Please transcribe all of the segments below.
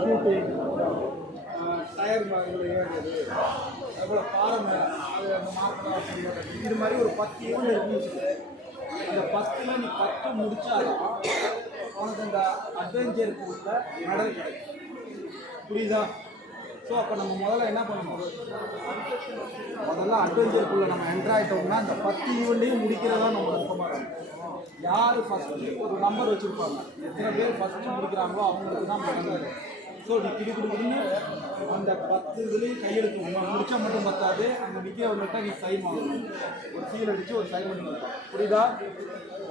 Shooting, tyre இதில் ஏறுறது, அதுபோல் பாறை அது அந்த மார்க்கெல்லாம் வச்சு ஏறுறது, இது மாதிரி ஒரு 10 ஈவெண்ட் இருக்குன்னு வச்சுட்டு அந்த 10ல் நீ 10 முடிச்சாதான் உனக்கு அந்த அட்வென்ச்சருக்கு உள்ள மெடல் கிடைக்கும். புரியுதா? ஸோ அப்போ நம்ம முதல்ல என்ன பண்ணணும், முதல்ல அட்வென்ச்சருக்குள்ளே நம்ம என்ட்ரு ஆகிட்டோம்னா அந்த 10 ஈவெண்ட்டையும் முடிக்கிறதா நம்ம சுத்தமாக இருக்கும். யார் ஃபஸ்ட்டு ஒரு நம்பர் வச்சுருப்பாங்க, எத்தனை பேர் ஃபஸ்ட்டு முடிக்கிறாங்களோ அவங்களுக்கு தான் மெடல். ஸோ நீ கிடுக்கிடுன்னு அந்த 10 இதுலேயும் கையெழுத்து முடிச்சா மட்டும் பத்தாது, அங்கே நிற்கிறவங்கள்ட்ட நீ சைன் வாங்கணும். ஒரு சீல் அடித்து ஒரு சைன் பண்ணி கொடுப்போம். புரியுதா?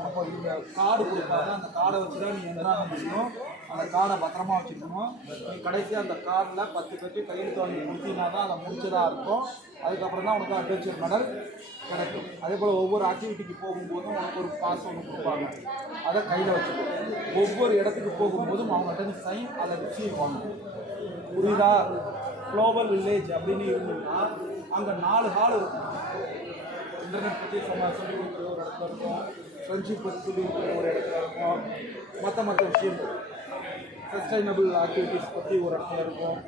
அப்போ இந்த கார்டு கொடுப்பாங்க, அந்த கார்டை வச்சு தான் நீ என்ன பண்ணணும், அந்த கார்டை பத்திரமா வச்சுக்கணும். நீ கடைசியாக அந்த கார்டில் 10 பேருக்கு கையெழுத்து வாங்கி கொடுத்தீங்கன்னா தான் அதை முடிச்சதாக இருக்கும். அதுக்கப்புறம் தான் உனக்கு அட்வென்ச்சர் மெடல் கிடைக்கும். அதே போல் ஒவ்வொரு ஆக்டிவிட்டிக்கு போகும்போதும் உனக்கு ஒரு பாஸ் ஒன்று கொடுப்பாங்க, அதை கையில் வச்சுக்கணும். ஒவ்வொரு இடத்துக்கு போகும்போதும் அவங்கள்ட்ட நீ சைன் அதை ரிசீவ் பண்ணணும். புரியுதா? குளோபல் வில்லேஜ் அப்படின்னு இருந்ததுன்னா அங்கே 4 ஹால் இருக்கும். இன்டர்நெட் பற்றி சொல்லி கொடுக்குற ஒரு இடத்துல இருக்கும், ஃப்ரெண்ட்ஷிப் பற்றி சொல்லி கொடுக்குற ஒரு இடத்துல இருக்கும், மற்ற விஷயங்கள் சஸ்டைனபிள் ஆக்டிவிட்டீஸ் பற்றி ஒரு இடத்துல இருக்கும்.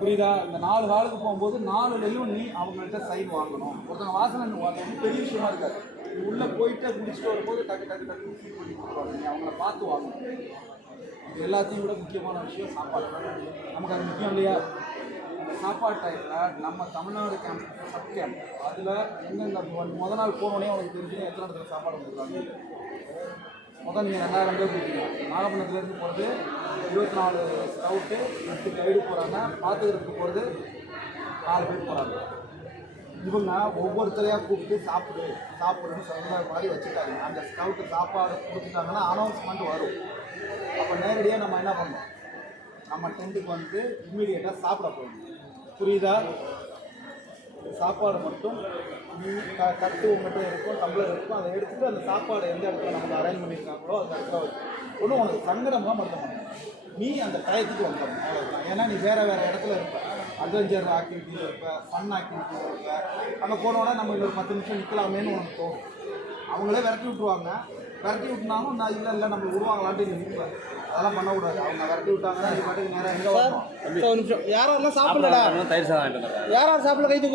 புரியுதா? இந்த 4 ஹாலுக்கு போகும்போது 4லையும் நீ அவங்கள்ட்ட சைன் வாங்கணும். ஒருத்தங்க வாசனை வாங்கணும் பெரிய விஷயமா இருக்காது. நீ உள்ளே போயிட்டு முடிச்சுட்டு வரும்போது டக்கு ஃபீல் பண்ணி கொடுப்பாங்க. நீ அவங்கள பார்த்து வாங்கணும். இது எல்லாத்தையும் விட முக்கியமான விஷயம் சாப்பாடு. நமக்கு அது முக்கியம் இல்லையா? சாப்பாடு டைமில் நம்ம தமிழ்நாடு கேம்ப், சப் கேம்ப், அதில் எங்கெங்க முதல் நாள் போனோடனே உனக்கு தெரிஞ்சு எத்தனை இடத்துல சாப்பாடு கொடுக்குறாங்க. முதல் நீங்கள் 2000 பேர் கொடுத்தீங்க. நாகப்பட்டினத்துலேருந்து போகிறது 24 ஸ்கவுட்டு, 8 கைடு போகிறாங்க. பார்த்துக்கிறதுக்கு போகிறது 4 பேர் போகிறாங்க. இவங்க ஒவ்வொருத்தரையாக கூப்பிட்டு சாப்பிடுன்னு சொல்கிற மாதிரி வச்சுட்டாங்க. அந்த ஸ்கவுட்டு சாப்பாடு கொடுத்துட்டாங்கன்னா அனௌன்ஸ்மெண்ட் வரும். அப்போ நேரடியாக நம்ம என்ன பண்ணோம், நம்ம டென்ட்டுக்கு வந்து இம்மீடியட்டாக சாப்பிட போகணும். புரியுதா? சாப்பாடு மட்டும் நீ கட்டு உங்கள்கிட்ட இருக்கும், டம்ளர் இருக்கும், அதை எடுத்துகிட்டு அந்த சாப்பாடு எந்த இடத்துல நமக்கு அரேஞ்ச் பண்ணியிருக்காங்களோ அந்த இடத்துல ஒன்றும் உனக்கு சங்கடமாக மட்டும் பண்ணணும். நீ அந்த டயத்துக்கு வந்துடணும், அவ்வளோதான். ஏன்னா நீ வேறு இடத்துல இருப்ப, அட்வென்ச்சர் ஆக்டிவிட்டியில் இருப்ப, ஃபன் ஆக்டிவிட்டியில் இருப்ப. அங்கே போனோன்னா நம்ம இன்னொரு 10 நிமிஷம் நிற்கலாமேன்னு உனக்கு தோணும். அவங்களே விரட்டி விட்டுருவாங்க. விரட்டி விட்டுனாலும் நான் இல்லை நம்ம விடுவாங்களான்ட்டு நீ நிற்பேன். அதெல்லாம் பண்ணக்கூடாது. அவங்க விரட்டி விட்டாங்கன்னா நீ பாட்டுக்கு நேரம் எங்கே வரணும். 1 நிமிஷம் யாரும் சாப்பிடலாம், யாரும் சாப்பிடல கை